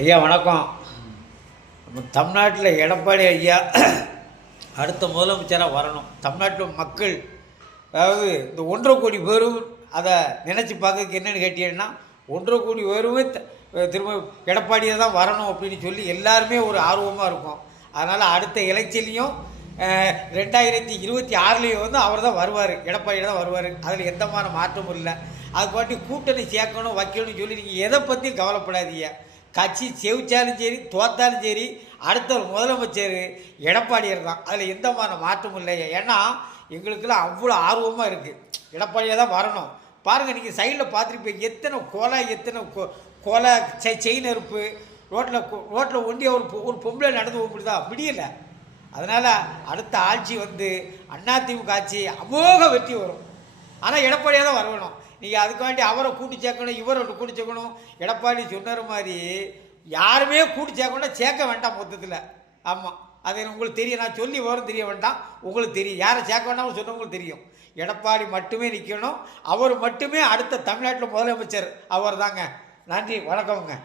ஐயா வணக்கம். நம்ம தமிழ்நாட்டில் எடப்பாடி ஐயா அடுத்த முதலமைச்சராக வரணும். தமிழ்நாட்டில் மக்கள் அதாவது இந்த 1.5 கோடி பேரும் அதை நினச்சி பார்க்கறதுக்கு என்னென்னு கேட்டீங்கன்னா 1.5 கோடி பேருமே திரும்ப எடப்பாடியை தான் வரணும் அப்படின்னு சொல்லி எல்லாருமே ஒரு ஆர்வமாக இருக்கும். அதனால் அடுத்த எலெக்ஷன்லேயும் 2026 வந்து அவர் தான் வருவார், எடப்பாடி தான் வருவார். அதில் எந்தமான மாற்றமும் இல்லை. அது பாட்டி கூட்டணி சேர்க்கணும் வைக்கணும்னு சொல்லி நீங்கள் எதை பற்றியும் கவலைப்படாதீங்க. கட்சி செவிச்சாலும் சரி தோத்தாலும் சரி அடுத்த ஒரு முதலமைச்சர் எடப்பாடியார் தான். அதில் எந்தமான மாற்றமும் இல்லை. ஏன்னா எங்களுக்கெல்லாம் அவ்வளோ ஆர்வமாக இருக்குது, எடப்பாடியாக தான் வரணும். பாருங்கள், நீங்கள் சைடில் பார்த்துருப்பீங்க எத்தனை கொலை, எத்தனை கொலை, செயின் அறுப்பு, ரோட்டில் ஒண்டிய ஒரு பொம்பளை நடந்து போக முடியுதா? முடியலை. அதனால் அடுத்த ஆட்சி வந்து அதிமுக ஆட்சி அமோக வெற்றி வரும். ஆனால் எடப்பாடியாக தான் வரணும். நீங்கள் அதுக்கு வேண்டி அவரை கூட்டி சேர்க்கணும், இவரை கூட்டி சேர்க்கணும். எடப்பாடி சொன்ன மாதிரி யாருமே கூட்டி சேர்க்கணும்னா சேர்க்க வேண்டாம் மொத்தத்தில். ஆமாம், அது உங்களுக்கு தெரியும். நான் சொல்லி வரும் தெரிய வேண்டாம், உங்களுக்கு தெரியும். யாரை சேர்க்க வேண்டாம்னு சொன்னவங்களுக்கு தெரியும். எடப்பாடி மட்டுமே நிற்கணும், அவர் மட்டுமே அடுத்த தமிழ்நாட்டில் முதலமைச்சர் அவர் தாங்க. நன்றி, வணக்கமுங்க.